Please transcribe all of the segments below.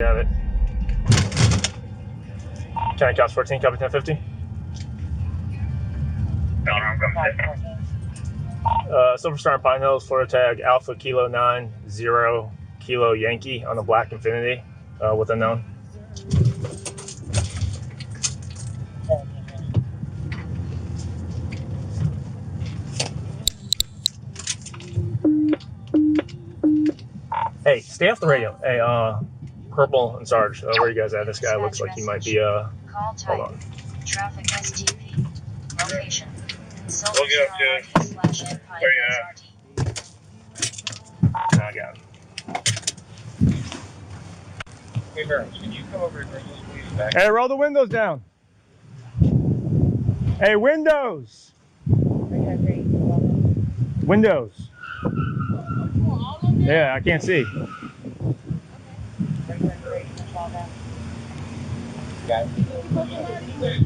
Have it. County Cops 14, copy 1050. Silver Star and Pine Hills, Florida tag Alpha Kilo 9 0 Kilo Yankee on the black Infinity with unknown. Hey, stay off the radio. Hey, Purple and Sarge, where are you guys at? This guy looks like he might be, hold on. Traffic STP. Location. We'll get up to it. Where you at? I got him. Hey, Burns, can you come over and bring this please back? Hey, roll the windows down. Hey, windows. Windows. Yeah, I can't see.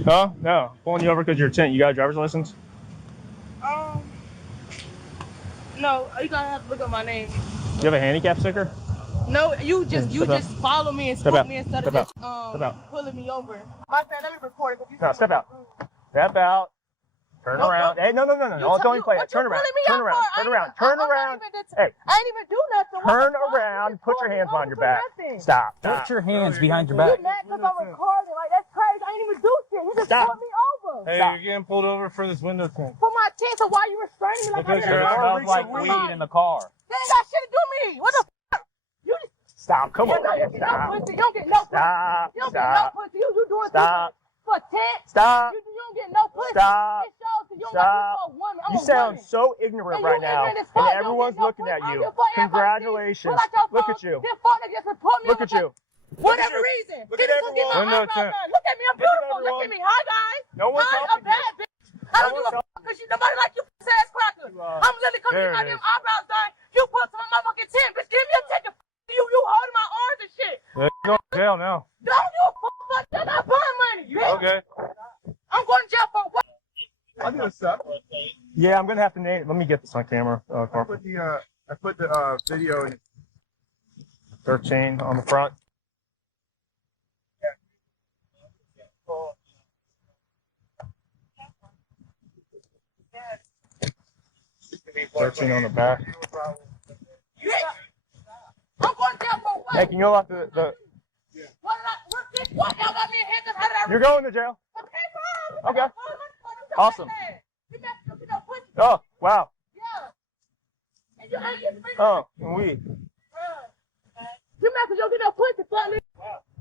Huh? No. Pulling you over because you're a tent. You got a driver's license? No, you gotta have to look up my name. You have a handicap sticker? No, you just follow me and scoop me instead of just pulling me over. My friend, let me record it. No, step out. Step out. Turn around. Hey, no. Don't even play it. Turn around. Turn around. Hey. I ain't even do nothing. Turn around. Put your hands behind your back. Stop. Put your hands behind your back. You mad because I'm recording? Like, that's crazy. I ain't even do shit. You just pulled me over. Hey, you're getting pulled over for this window tint. For my tent, so why you restraining me like Because I you're It smells like weed in the car. They ain't got shit to do with me. What the fuck? You just Stop. Come on. You don't get no pussy. Stop. You don't get no pussy. You doing Stop. for tent. Stop. You don't get no pussy. Stop. It shows that you don't Stop. like you a woman. I'm You a sound woman. so ignorant And right you now, ignorant as and fuck. You everyone's don't get looking no at pussy. you. I don't give a fuck. Congratulations. Pull out your Look phone. at you. This fuck nigga just put me Look on at you. whatever reason. Look He at just gonna get my everyone. eyebrows done. Look at me. I'm beautiful. Look at me. Hi, guys. No one's Hi, helping a bad bitch. I don't give a fuck because nobody like you ass cracker. I'm literally coming There in my it damn is. eyebrows done. You put some of my fucking tent. Bitch, give me a ticket. You holding my arms and shit. Let's go to jail now. Don't you fuck. That's not buying money. Bitch. Okay. I'm going to jail for what? I do a suck. Yeah, I'm gonna have to name. Let me get this on camera. I put the video in. Dirt chain on the front. Dirt chain on the back. I'm going to jail for what? Hey, can you go off the? What did I? What y'all got me in handcuffs? How did I? You're going to jail. Okay, fine. Okay. Awesome. You messed up, you know, pussy. Oh, wow. Yeah. And you ain't getting free. Oh, and weed. You messed up, you don't get no pussy, fuck nigga.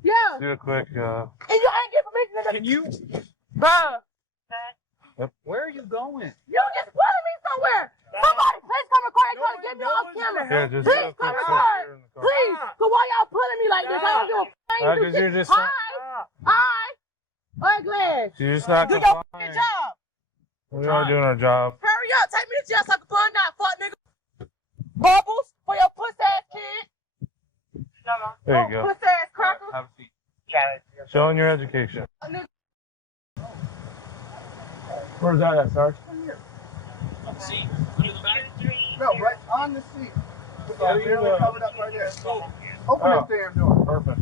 Yeah. Do a quick, And you ain't get permission to. Can you? Bruh. Where are you going? You just pulling me somewhere. Somebody, please come record. They trying to get me off camera. Yeah, just do Please a quick come search record. here in the car. Please. So why y'all pulling me like this? I don't give a fuck. I ain't do Because shit. you're just Hi. Hi. All right, You're just not do your fucking complying. job. We are doing our job. Hurry up. Take me to jail so I can find out, fuck nigga. Bubbles for your pussy ass kid. There you go. Pussy ass cracker. Have a seat. Showing your education. Where's that at, Sarge? Seat. Put it in the back. No, right on the seat. Covered up right there. Open this damn door. Perfect.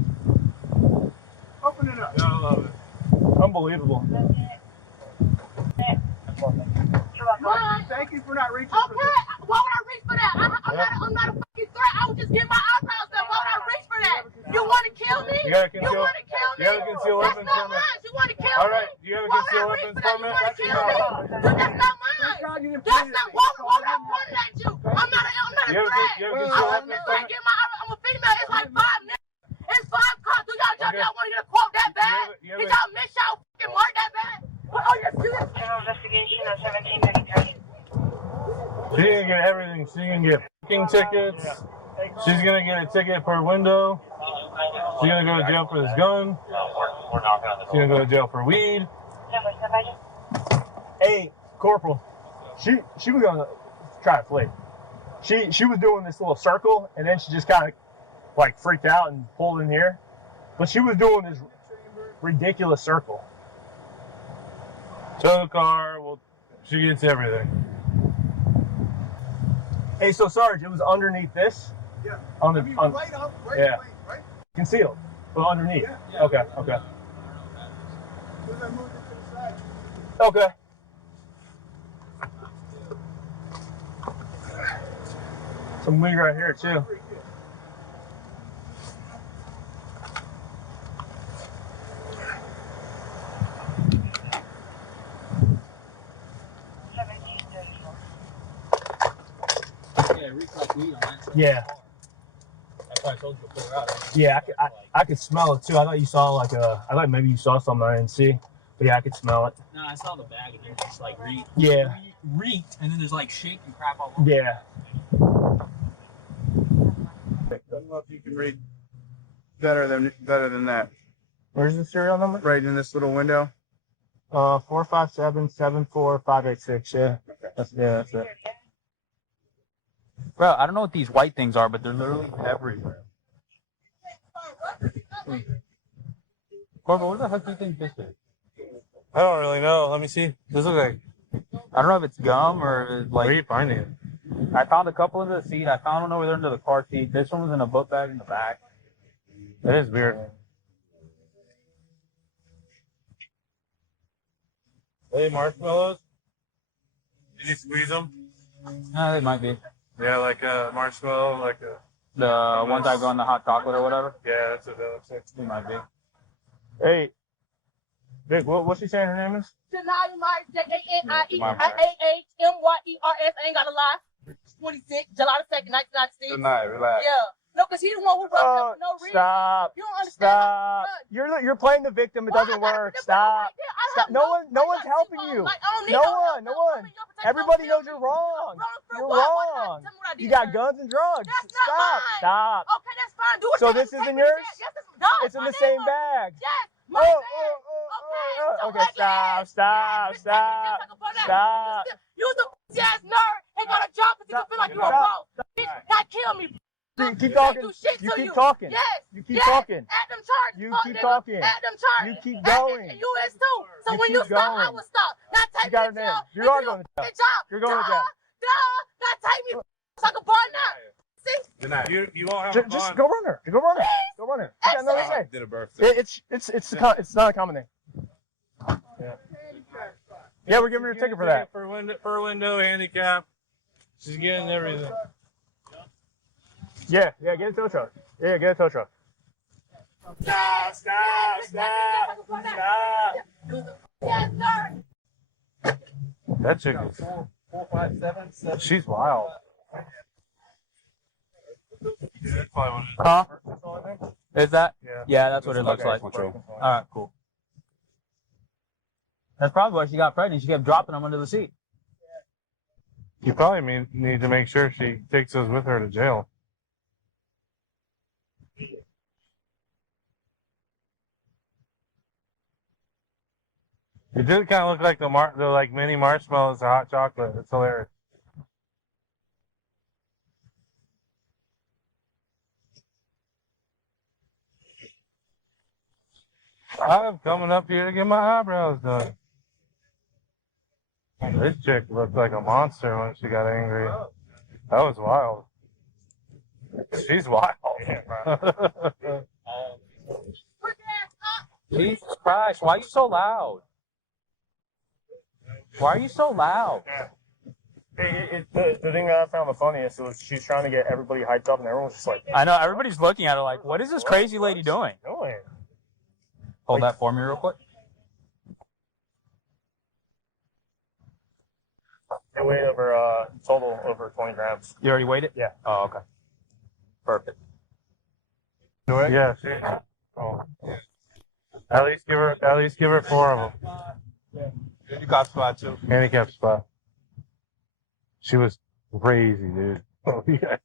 Open it up. I love it. Unbelievable. What? Thank you for not reaching Okay, for this. why would I reach for that? I'm not a fucking threat. I was just getting my eyebrows done. Why would I reach for that? You want to kill me? You gotta conceal- want to kill me? you gotta conceal That's weapons not permit. mine. You want to kill me? All right, do you have a Why would I concealed reach weapons for that? You permit? want to kill me? That's not mine. That's not why would I point at you? I'm not a You have a threat. concealed weapons It's like permit? get my I'm a female. It's like 5 niggas. It's 5 cops. Do y'all Okay. want to get a quote that bad? You have Did a- y'all miss y'all fucking mark that bad? Oh, you're serious? Investigation on 1793. She's gonna get everything. She's gonna get fucking tickets. She's gonna get a ticket for a window. She's gonna go to jail for this gun. She's gonna go to jail for weed. Hey, Corporal. She was gonna try to flee. She was doing this little circle, and then she just kind of like freaked out and pulled in here. But she was doing this ridiculous circle. Tow the car. Well, she gets everything. Hey, so Sarge, it was underneath this Yeah. on the I mean, on, right up, right yeah. right? concealed. Well, underneath. Okay. Okay. Then I moved it to the side. Okay. Some weed right here too. Yeah, it reeks like weed on that side. Yeah. That's why I told you to pull her out. Yeah, I could smell it too. I thought you saw like a. I thought maybe you saw something I didn't see. But yeah, I could smell it. No, I saw the bag and it just like reeked. Yeah. Reeked, and then there's like shake and crap all over. Yeah. I don't know if you can read better than that. Where's the serial number? Right in this little window. 457-74586. Yeah. That's it. Bro, I don't know what these white things are, but they're literally everywhere. Corbin, what the heck do you think this is? I don't really know. Let me see. This looks like. I don't know if it's gum or Where are like. you finding it? I found a couple in the seat. I found one over there under the car seat. This one was in a book bag in the back. That is weird. Are they marshmallows? Did you squeeze them? They might be. Yeah, like a marshmallow, like a. The ones that go in the hot chocolate or whatever. Yeah, that's what that looks like. They might be. Hey, Vic, what's she saying her name is? Janaya Myers, Janiahmyers. I ain't got a lie. 26, July the 2nd, 1996. Tonight, relax. Yeah. No, because he the one who wrote that for no reason. Stop. You don't understand. Stop. You're playing the victim. It doesn't work. Stop. Stop. No one's helping you. No one. Everybody knows you're wrong. You're wrong. You got guns and drugs. That's not mine. Stop. Okay, that's fine. Do it. So this isn't yours? Yes, It's in the same bag. Yes. My bag. Okay. Stop. You the ass nerd ain't got a job because you feel like you're a bro. Bitch, that kill me. Keep talking. You keep talking. Yes. You keep talking. Add them charges. You fuck keep nigga. talking. Add them charges. You keep Add going. it, and you is too. So You when you keep stop, I going. will stop. Not take You got me her to name. jail. You and are do going to jail. your job. You're going to jail. Not take me like a bar now. See? You won't have a Just bond. go run her. Go run her. Go run her. You got nothing to say. Did a birthday. It's not a common name. Yeah, we're giving her a ticket for that. For window handicap. She's getting everything. Yeah, get a tow truck. Yeah, get a tow truck. Stop. Yes, sir. That chick is. 457. She's wild. Huh? Is that? Yeah. Yeah, that's what it looks like. All right, cool. That's probably why she got pregnant. She kept dropping them under the seat. You probably need to make sure she takes those with her to jail. It did kind of look like the like mini marshmallows, the hot chocolate. It's hilarious. I'm coming up here to get my eyebrows done. This chick looked like a monster when she got angry. That was wild. She's wild. Jesus Christ, why are you so loud? Why are you so loud? The thing that I found the funniest was she's trying to get everybody hyped up, and everyone's just like, I know, everybody's looking at her like, what is this crazy lady doing? doing? Hold that for me real quick. They weighed over total over 20 grams. You already weighed it? Yeah. Oh, okay. Perfect. Yeah. Oh. At least give her 4 of them. You got spot too. Handicap spot. She was crazy, dude. Oh yeah.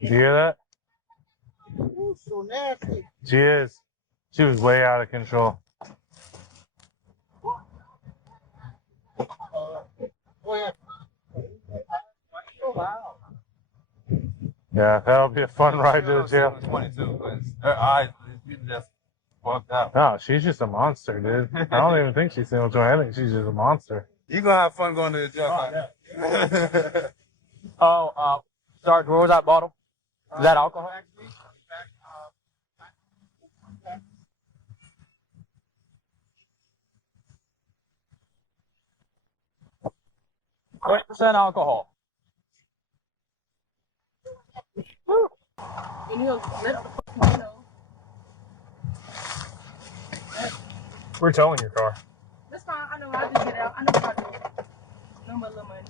You hear that? Ooh, so nasty. She is. She was way out of control. Yeah, that'll be a fun ride to the jail. 22, because her eyes just fucked up. No, she's just a monster, dude. I don't even think she's single 20. I think she's just a monster. You gonna have fun going to the jail. Sarge, where was that bottle? Is that alcohol? 20% alcohol. And he'll let the fucking window. We're towing your car. That's fine. I know. I just get out. I know what I do. No more little money.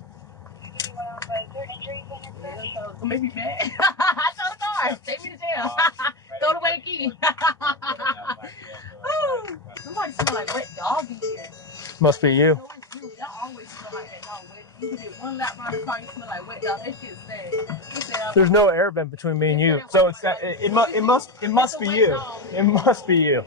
Yeah, so make me mad. I told Sarge, take me to jail. Throw the away key. Somebody smell like wet dog in here. Must be you. No, it's you. Y'all always smell like that dog wet. You can get one lap around the car, you smell like wet dog. That shit's sad. There's no air vent between me and you, so it's that. It must be you. It must be you.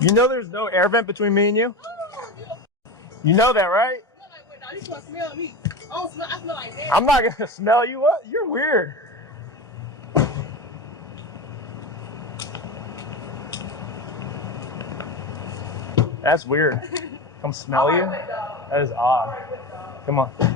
You know there's no air vent between me and you? You know that, right? You smell me. I smell like that. I'm not gonna smell you. What? You're weird. That's weird. Come smell you? That is odd. Come on.